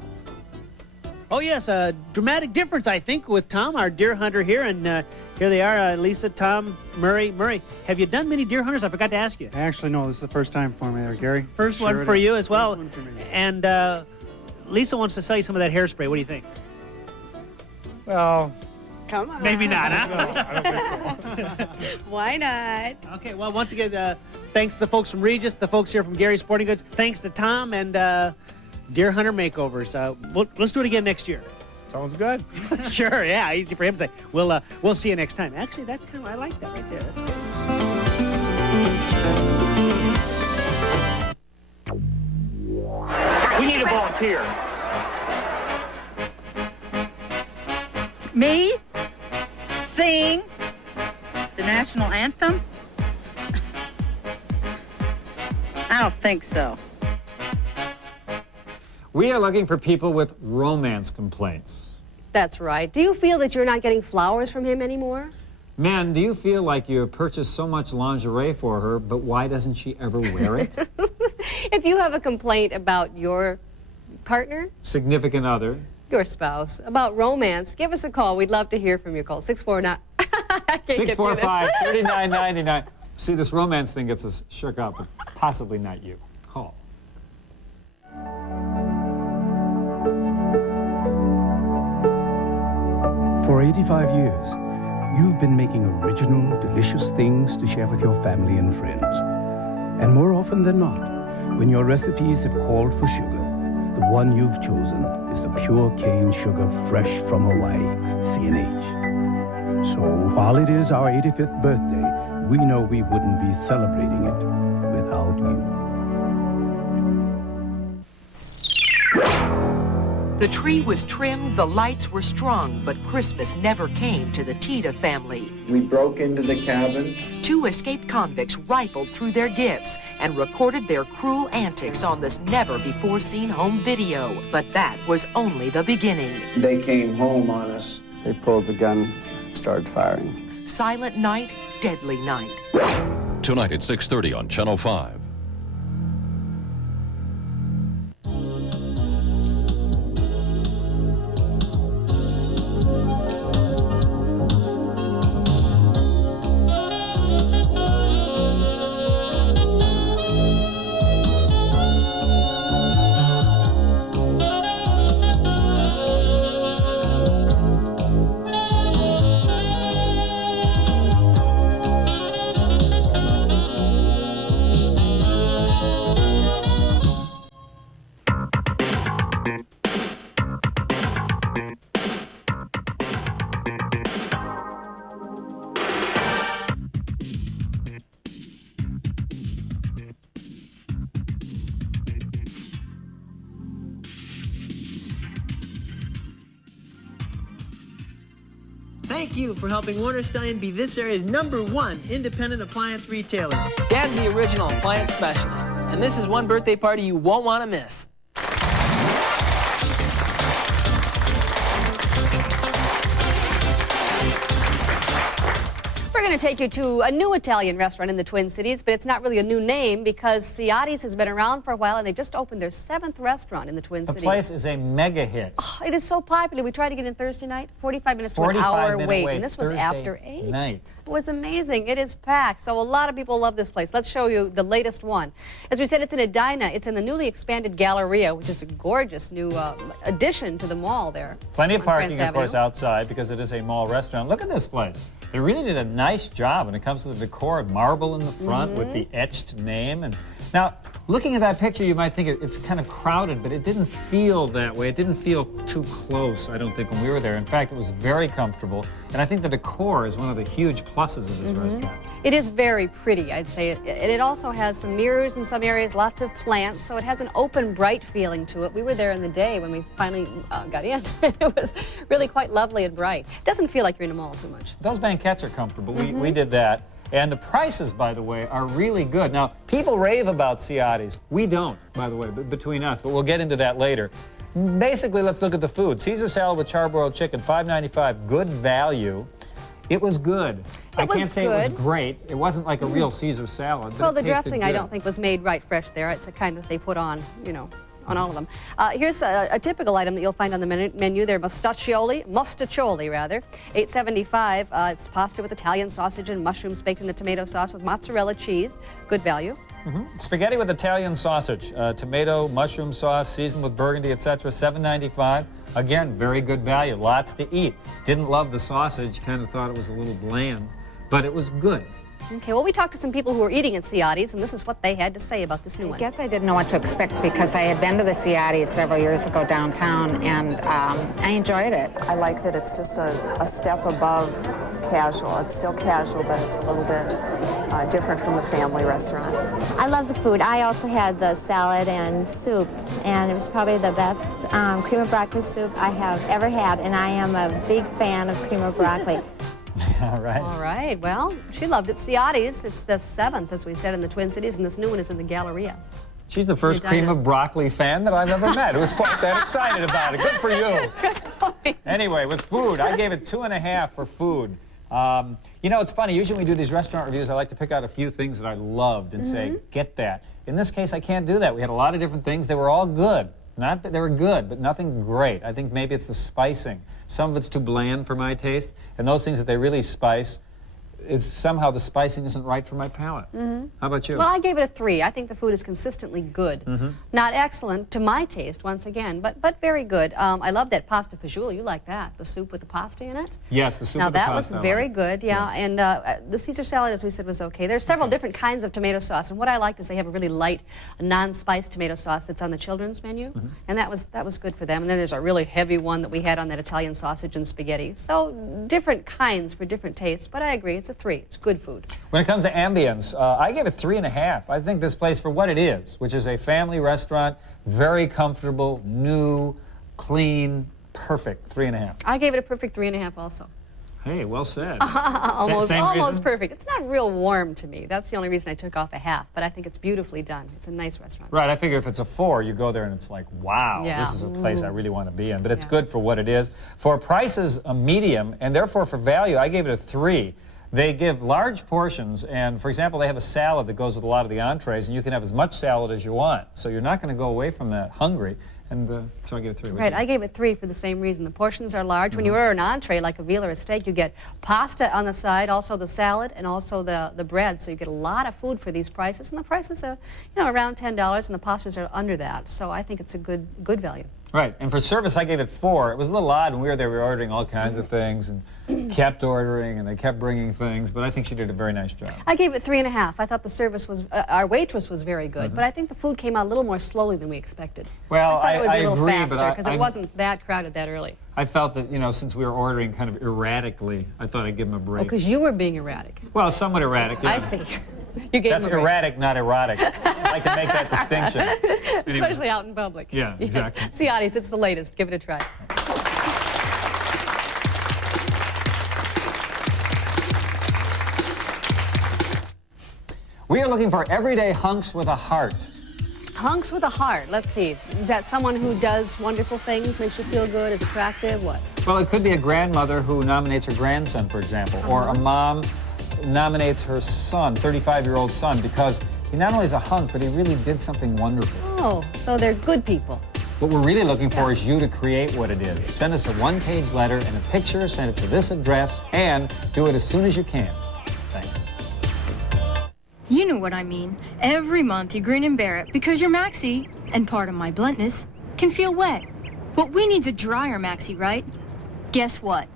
Oh yes, a dramatic difference, I think, with Tom, our deer hunter here, and here they are, Lisa, Tom, Murray. Murray, have you done many deer hunters? I forgot to ask you. Actually, no, this is the first time for me there, Gary. First one for you as well. And Lisa wants to sell you some of that hairspray. What do you think? Well, come on. Maybe not, huh? No, I don't think so. Why not? Okay, well, once again, thanks to the folks from Regis, the folks here from Gary Sporting Goods. Thanks to Tom and Deer Hunter Makeovers. Let's do it again next year. Sounds good. Sure, yeah, easy for him to say. We'll see you next time. Actually, that's kind of, I like that right there. That's good. We need a volunteer. Me? Sing the national anthem? I don't think so. We are looking for people with romance complaints. That's right. Do you feel that you're not getting flowers from him anymore? Men, do you feel like you have purchased so much lingerie for her, but why doesn't she ever wear it? If you have a complaint about your partner, Significant other. your spouse, about romance, give us a call. We'd love to hear from you. Call 649. 645-3999. See, this romance thing gets us shook up, but possibly not you. Call. For 85 years, you've been making original, delicious things to share with your family and friends. And more often than not, when your recipes have called for sugar, the one you've chosen is the pure cane sugar fresh from Hawaii, C&H. So while it is our 85th birthday, we know we wouldn't be celebrating it without you. The tree was trimmed, the lights were strung, but Christmas never came to the Tita family. We broke into the cabin. 2 escaped convicts rifled through their gifts and recorded their cruel antics on this never-before-seen home video. But that was only the beginning. They came home on us. They pulled the gun, started firing. Silent night, deadly night. Tonight at 6:30 on Channel 5. Thank you for helping Warner Stein be this area's #1 independent appliance retailer. Dad's the original appliance specialist, and this is one birthday party you won't want to miss. We're going to take you to a new Italian restaurant in the Twin Cities, but it's not really a new name because Ciotti's has been around for a while and they just opened their 7th restaurant in the Twin Cities. The place is a mega hit. Oh, it is so popular. We tried to get in Thursday night, 45 minutes to an hour wait, and this was after 8. Night. It was amazing. It is packed, so a lot of people love this place. Let's show you the latest one. As we said, it's in Edina. It's in the newly expanded Galleria, which is a gorgeous new addition to the mall there. Plenty of parking, France of course, Avenue. outside because it is a mall restaurant. Look at this place. They really did a nice job when it comes to the decor. Marble in the front with the etched name. And now, looking at that picture, you might think it's kind of crowded, but it didn't feel that way. It didn't feel too close, I don't think, when we were there. In fact, it was very comfortable. And I think the decor is one of the huge pluses of this restaurant. It is very pretty, I'd say. It also has some mirrors in some areas, lots of plants, so it has an open, bright feeling to it. We were there in the day when we finally got in. It was really quite lovely and bright. It doesn't feel like you're in a mall too much. Those banquettes are comfortable. We did that. And the prices, by the way, are really good. Now, people rave about Ciotti's. We don't, by the way, between us, but we'll get into that later. Basically, let's look at the food. Caesar salad with charbroiled chicken, $5.95, good value. It was good. I can't say it was great. It wasn't like a real Caesar salad. But well, the it tasted dressing good. I don't think was made right fresh there. It's the kind that they put on, you know, on all of them. Here's a typical item that you'll find on the menu there, mustaccioli, rather, $8.75. It's pasta with Italian sausage and mushrooms baked in the tomato sauce with mozzarella cheese. Good value. Spaghetti with Italian sausage, tomato, mushroom sauce, seasoned with burgundy, etc., $7.95. Again, very good value. Lots to eat. Didn't love the sausage, kind of thought it was a little bland, but it was good. Okay, well, we talked to some people who were eating at Ciotti's, and this is what they had to say about this new one. I guess I didn't know what to expect because I had been to the Ciotti's several years ago downtown, and I enjoyed it. I like that it's just a step above casual. It's still casual, but it's a little bit different from a family restaurant. I love the food. I also had the salad and soup, and it was probably the best cream of broccoli soup I have ever had, and I am a big fan of cream of broccoli. All right. All right. Well, she loved it. Ciotti's. It's the 7th, as we said, in the Twin Cities, and this new one is in the Galleria. She's the first cream of broccoli fan that I've ever met. Who was quite that excited about it. Good for you. Good point. Anyway, with food, I gave it 2.5 for food. You know, it's funny. Usually when we do these restaurant reviews, I like to pick out a few things that I loved and say, get that. In this case, I can't do that. We had a lot of different things. They were all good. Not that they were good, but nothing great. I think maybe it's the spicing. Some of it's too bland for my taste, and those things that they really spice, is somehow the spicing isn't right for my palate. How about you? Well, I gave it a 3. I think the food is consistently good. Not excellent to my taste, once again, but very good. I love that pasta fagioli. You like that? The soup with the pasta in it? Yes, the soup now with the that pasta. was very good, yeah. Yes. And the Caesar salad, as we said, was okay. There's several different kinds of tomato sauce, and what I liked is they have a really light, non-spiced tomato sauce that's on the children's menu, and that was good for them. And then there's a really heavy one that we had on that Italian sausage and spaghetti. So different kinds for different tastes, but I agree, it's a 3. It's good food. When it comes to ambience, I gave it 3.5. I think this place, for what it is, which is a family restaurant, very comfortable, new, clean, perfect, 3.5. I gave it a perfect 3.5 also. Hey, well said. Almost perfect. It's not real warm to me. That's the only reason I took off a half, but I think it's beautifully done. It's a nice restaurant. Right, I figure if it's a 4, you go there and it's like, wow, this is a place I really want to be in. But it's good for what it is. For prices, a medium, and therefore for value, I gave it a 3. They give large portions, and for example, they have a salad that goes with a lot of the entrees, and you can have as much salad as you want. So you're not going to go away from that hungry. And so I gave it 3. Right, I gave it 3 for the same reason. The portions are large. When you order an entree like a veal or a steak, you get pasta on the side, also the salad, and also the bread. So you get a lot of food for these prices, and the prices are, you know, around $10, and the pastas are under that. So I think it's a good value. Right, and for service, I gave it 4. It was a little odd when we were there. We were ordering all kinds of things and kept ordering, and they kept bringing things, but I think she did a very nice job. I gave it 3.5. I thought the service was, our waitress was very good, but I think the food came out a little more slowly than we expected. Well, I thought it would be a little agree, faster, because it wasn't that crowded that early. I felt that, you know, since we were ordering kind of erratically, I thought I'd give them a break. Oh, because you were being erratic. Well, somewhat erratic, yeah. I see. You gave That's him a break. erratic, not erotic. I like to make that distinction. Especially out in public. Yeah, exactly. Ciotti's, it's the latest. Give it a try. We are looking for everyday hunks with a heart. Hunks with a heart. Let's see. Is that someone who does wonderful things, makes you feel good, is attractive? What? Well, it could be a grandmother who nominates her grandson, for example, or a mom nominates her son, 35-year-old son, because he not only is a hunk, but he really did something wonderful. Oh, so they're good people. What we're really looking for is you to create what it is. Send us a one-page letter and a picture, send it to this address, and do it as soon as you can. Thanks. You know what I mean. Every month you grin and bear it because your maxi, and part of my bluntness, can feel wet. What we need's a drier maxi, right? Guess what?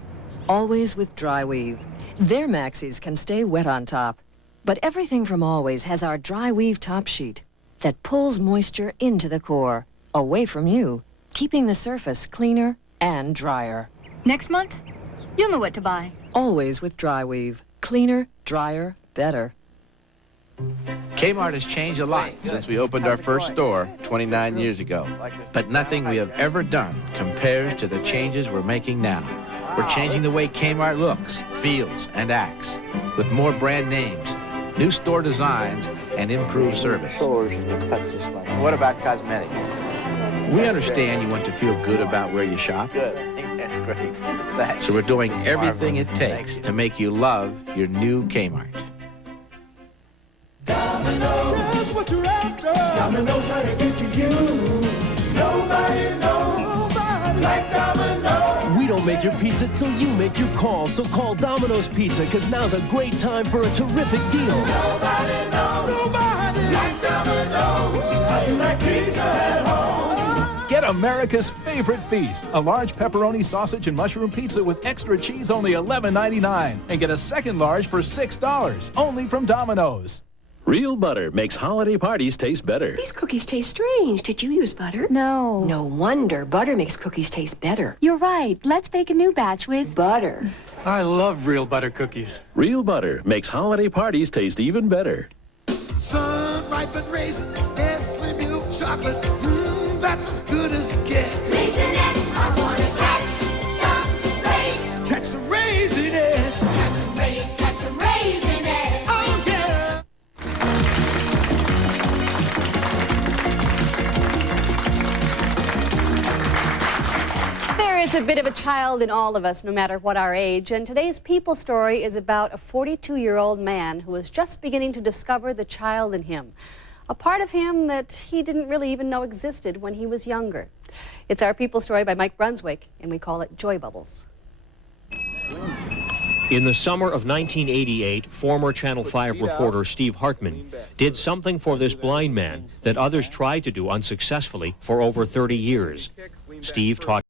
Always with Dryweave. Their maxis can stay wet on top. But everything from Always has our Dryweave top sheet that pulls moisture into the core, away from you, keeping the surface cleaner and drier. Next month, you'll know what to buy. Always with Dryweave. Cleaner, drier, better. Kmart has changed a lot since we opened our first store 29 years ago. But nothing we have ever done compares to the changes we're making now. We're changing the way Kmart looks, feels, and acts, with more brand names, new store designs, and improved service. What about cosmetics? We understand you want to feel good about where you shop. Good. I think that's great. So we're doing everything it takes to make you love your new Kmart. Just what you're after. Domino's how to get to you. Nobody knows like Domino's. We don't make your pizza till you make your call. So call Domino's Pizza, because now's a great time for a terrific deal. Nobody knows like Domino's. How you like pizza at home? Get America's favorite feast, a large pepperoni, sausage, and mushroom pizza with extra cheese, only $11.99. And get a second large for $6, only from Domino's. Real butter makes holiday parties taste better. These cookies taste strange. Did you use butter? No. No wonder. Butter makes cookies taste better. You're right. Let's bake a new batch with butter. I love real butter cookies. Real butter makes holiday parties taste even better. Sun-ripened raisins, Nestle milk chocolate. That's as good as it gets. Raisinets, I want to catch some raisins. Catch some raisinets. Catch some raisins, catch some raisinets. Oh, yeah. There is a bit of a child in all of us, no matter what our age, and today's People Story is about a 42-year-old man who is just beginning to discover the child in him, a part of him that he didn't really even know existed when he was younger. It's our People Story by Mike Brunswick, and we call it Joy Bubbles. In the summer of 1988, former Channel 5 reporter Steve Hartman did something for this blind man that others tried to do unsuccessfully for over 30 years. Steve taught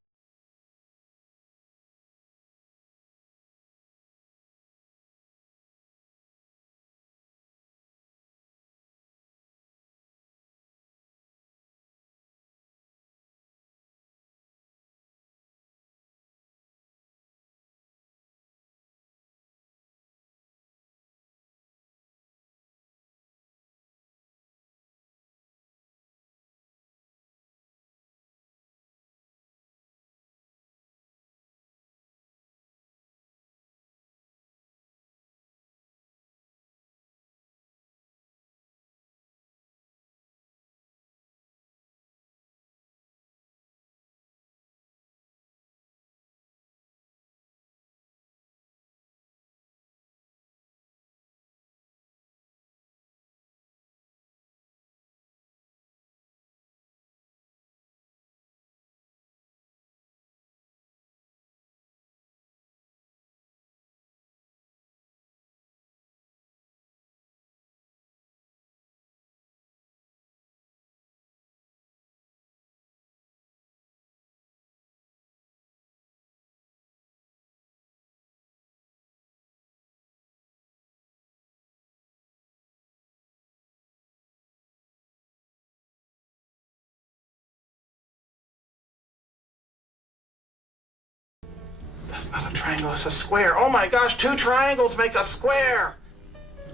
That's not a triangle, it's a square. Oh my gosh, 2 triangles make a square!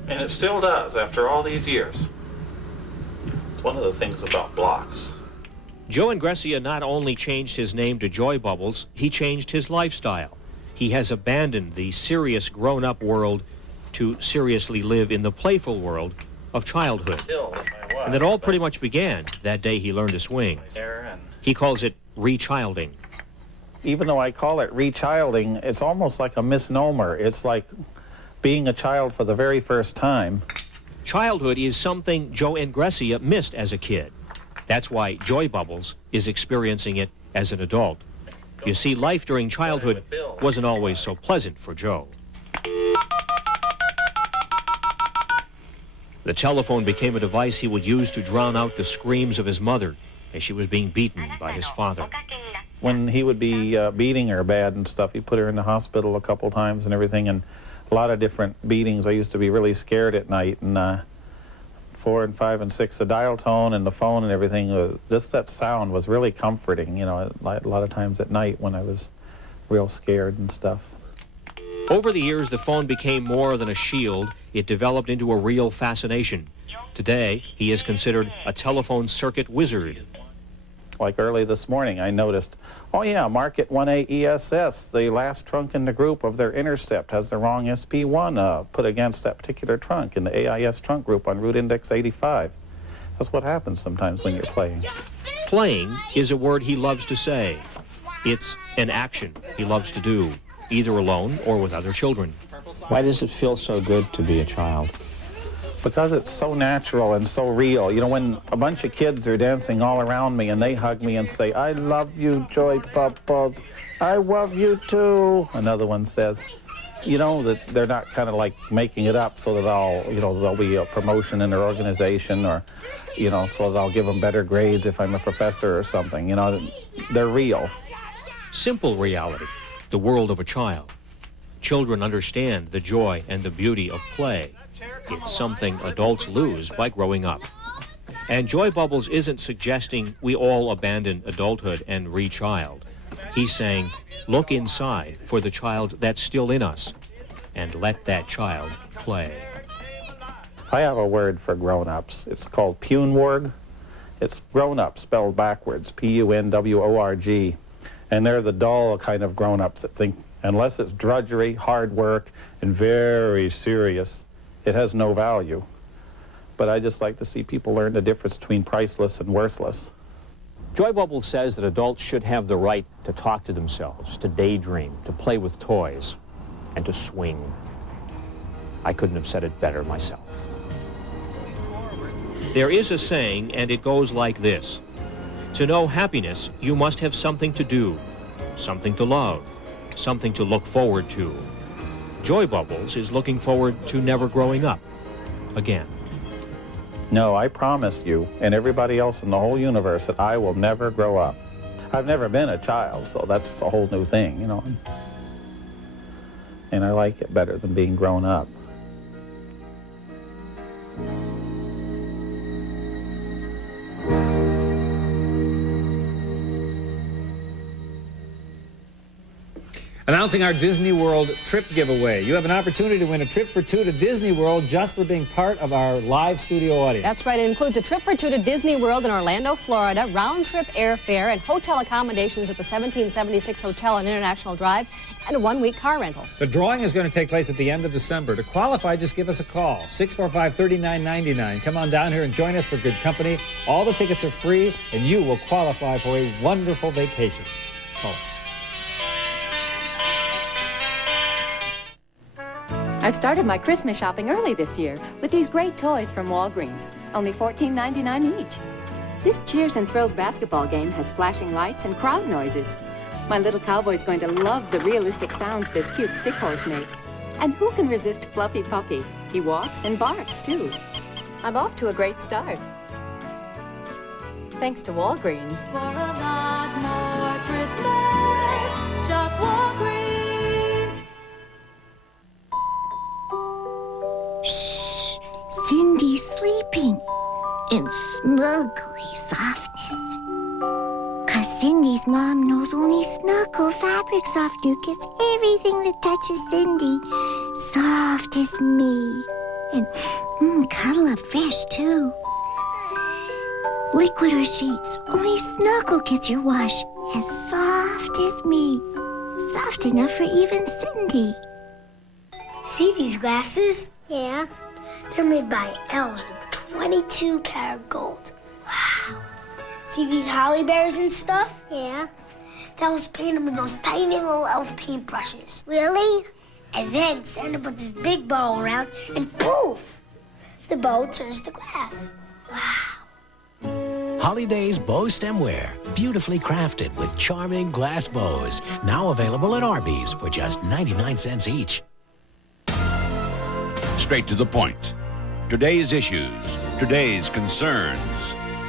And it still does after all these years. It's one of the things about blocks. Joe Ingressia not only changed his name to Joy Bubbles, he changed his lifestyle. He has abandoned the serious grown-up world to seriously live in the playful world of of childhood. And it all pretty much began that day he learned to swing. He calls it re-childing. Even though I call it re-childing, it's almost like a misnomer. It's like being a child for the very first time. Childhood is something Joe Engressia missed as a kid. That's why Joy Bubbles is experiencing it as an adult. You see, life during childhood wasn't always so pleasant for Joe. The telephone became a device he would use to drown out the screams of his mother as she was being beaten by his father. When he would be beating her bad and stuff, he put her in the hospital a couple times and everything, and a lot of different beatings. I used to be really scared at night, and 4 and 5 and 6, the dial tone and the phone and everything, just that sound was really comforting, you know, a lot of times at night when I was real scared and stuff. Over the years, the phone became more than a shield. It developed into a real fascination. Today, he is considered a telephone circuit wizard. Like early this morning, I noticed, oh yeah, Market 1A ESS, the last trunk in the group of their intercept has the wrong SP1 put against that particular trunk in the AIS trunk group on route index 85. That's what happens sometimes when you're playing. Playing is a word he loves to say. It's an action he loves to do, either alone or with other children. Why does it feel so good to be a child? Because it's so natural and so real. You know, when a bunch of kids are dancing all around me and they hug me and say, I love you, Joy Bubbles. I love you too. Another one says, you know, that they're not kind of like making it up so that there'll be a promotion in their organization, or, you know, so that I'll give them better grades if I'm a professor or something. You know, they're real. Simple reality, the world of a child. Children understand the joy and the beauty of play. It's something adults lose by growing up. And Joy Bubbles isn't suggesting we all abandon adulthood and re-child. He's saying, look inside for the child that's still in us, and let that child play. I have a word for grown-ups. It's called Punworg. It's grown-up spelled backwards, P-U-N-W-O-R-G. And they're the dull kind of grown-ups that think, unless it's drudgery, hard work, and very serious, it has no value. But I just like to see people learn the difference between priceless and worthless. Joy Bubbles says that adults should have the right to talk to themselves, to daydream, to play with toys, and to swing. I couldn't have said it better myself. There is a saying, and it goes like this. To know happiness, you must have something to do, something to love, something to look forward to. Joy Bubbles is looking forward to never growing up again. No, I promise you and everybody else in the whole universe that I will never grow up. I've never been a child, so that's a whole new thing, you know. And I like it better than being grown up. Announcing our Disney World trip giveaway. You have an opportunity to win a trip for two to Disney World just for being part of our live studio audience. That's right. It includes a trip for two to Disney World in Orlando, Florida, round-trip airfare and hotel accommodations at the 1776 Hotel on International Drive, and a one-week car rental. The drawing is going to take place at the end of December. To qualify, just give us a call, 645-3999. Come on down here and join us for good company. All the tickets are free, and you will qualify for a wonderful vacation. Call. I've started my Christmas shopping early this year with these great toys from Walgreens, only $14.99 each. This Cheers and Thrills basketball game has flashing lights and crowd noises. My little cowboy's going to love the realistic sounds this cute stick horse makes. And who can resist Fluffy Puppy? He walks and barks, too. I'm off to a great start. Thanks to Walgreens. For a lot more Christmas, shop Walgreens. Shh, Cindy's sleeping in snuggly softness. 'Cause Cindy's mom knows only Snuggle Fabric Softener gets everything that touches Cindy soft as me. And cuddle up fresh, too. Liquid or sheets, only Snuggle gets your wash as soft as me. Soft enough for even Cindy. See these glasses? Yeah. They're made by elves with 22-karat gold. Wow. See these holly bears and stuff? Yeah. That was painted with those tiny little elf paintbrushes. Really? And then Santa puts this big bow around and poof! The bow turns to glass. Wow. Holidays Bow Stemware, beautifully crafted with charming glass bows. Now available at Arby's for just 99 cents each. Straight to the point. Today's issues, today's concerns.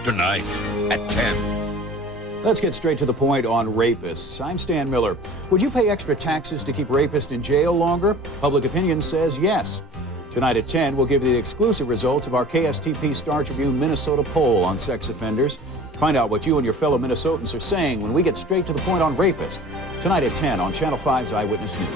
Tonight at 10. Let's get straight to the point on rapists. I'm Stan Miller. Would you pay extra taxes to keep rapists in jail longer? Public opinion says yes. Tonight at 10, we'll give you the exclusive results of our KSTP Star Tribune Minnesota poll on sex offenders. Find out what you and your fellow Minnesotans are saying when we get straight to the point on rapists. Tonight at 10 on Channel 5's Eyewitness News.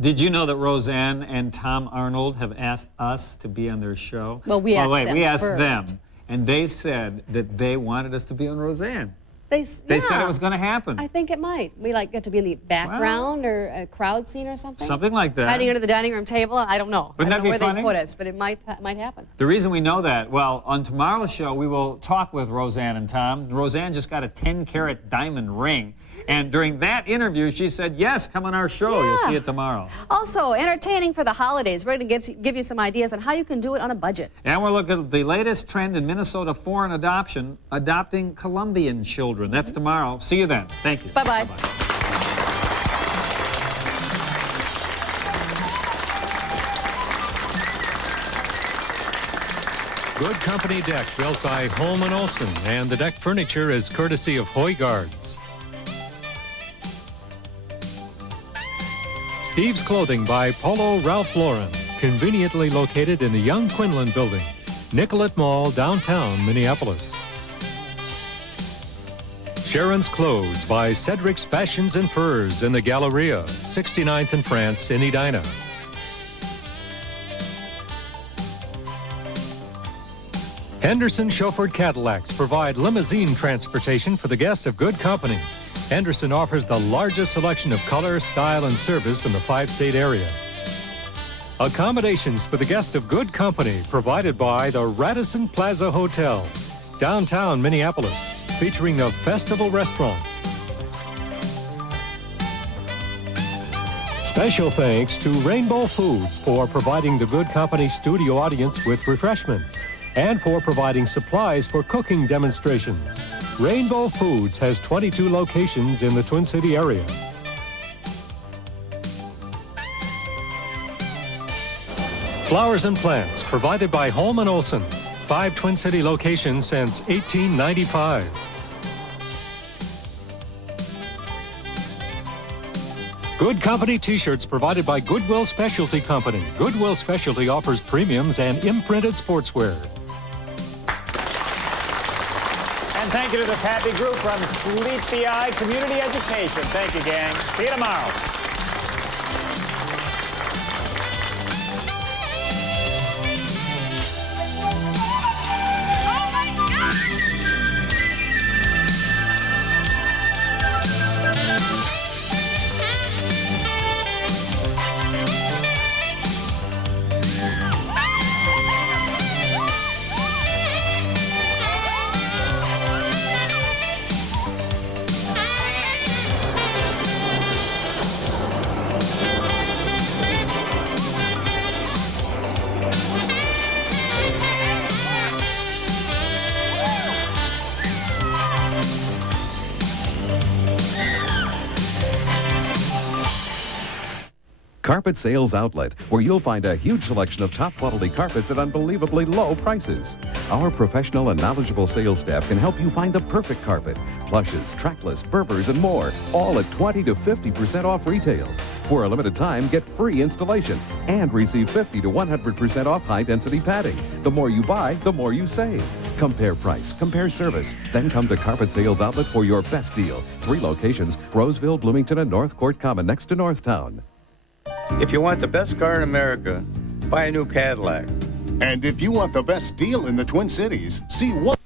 Did you know that Roseanne and Tom Arnold have asked us to be on their show? Well, we asked them, and they said that they wanted us to be on Roseanne. They said yeah. it was going to happen. I think it might. We get to be in the background or a crowd scene or something. Something like that. Hiding under the dining room table. I don't know. Wouldn't I don't that know be where funny? they put us, but it might happen. The reason we know that, well, on tomorrow's show, we will talk with Roseanne and Tom. Roseanne just got a 10-carat diamond ring. And during that interview, she said, yes, come on our show. Yeah. You'll see it tomorrow. Also, entertaining for the holidays. We're going to give you some ideas on how you can do it on a budget. And we're looking at the latest trend in Minnesota foreign adoption, adopting Colombian children. That's tomorrow. See you then. Thank you. Bye-bye. Good Company deck built by Holman Olson, and the deck furniture is courtesy of Hoygards. Steve's Clothing by Polo Ralph Lauren, conveniently located in the Young Quinlan Building, Nicollet Mall, downtown Minneapolis. Sharon's Clothes by Cedric's Fashions and Furs in the Galleria, 69th and France in Edina. Henderson Chauffeured Cadillacs provide limousine transportation for the guest of Good Company. Henderson offers the largest selection of color, style, and service in the 5-state area. Accommodations for the guest of Good Company provided by the Radisson Plaza Hotel, downtown Minneapolis, featuring the Festival Restaurant. Special thanks to Rainbow Foods for providing the Good Company studio audience with refreshments and for providing supplies for cooking demonstrations. Rainbow Foods has 22 locations in the Twin City area. Flowers and plants provided by Holman Olson. 5 Twin City locations since 1895. Good Company t-shirts provided by Goodwill Specialty Company. Goodwill Specialty offers premiums and imprinted sportswear. And thank you to this happy group from Sleepy Eye Community Education. Thank you, gang. See you tomorrow. Carpet Sales Outlet, where you'll find a huge selection of top-quality carpets at unbelievably low prices. Our professional and knowledgeable sales staff can help you find the perfect carpet. Plushes, trackless, Berbers, and more, all at 20 to 50% off retail. For a limited time, get free installation and receive 50 to 100% off high-density padding. The more you buy, the more you save. Compare price, compare service, then come to Carpet Sales Outlet for your best deal. 3 locations, Roseville, Bloomington, and North Court Common, next to Northtown. If you want the best car in America, buy a new Cadillac. And if you want the best deal in the Twin Cities, see what...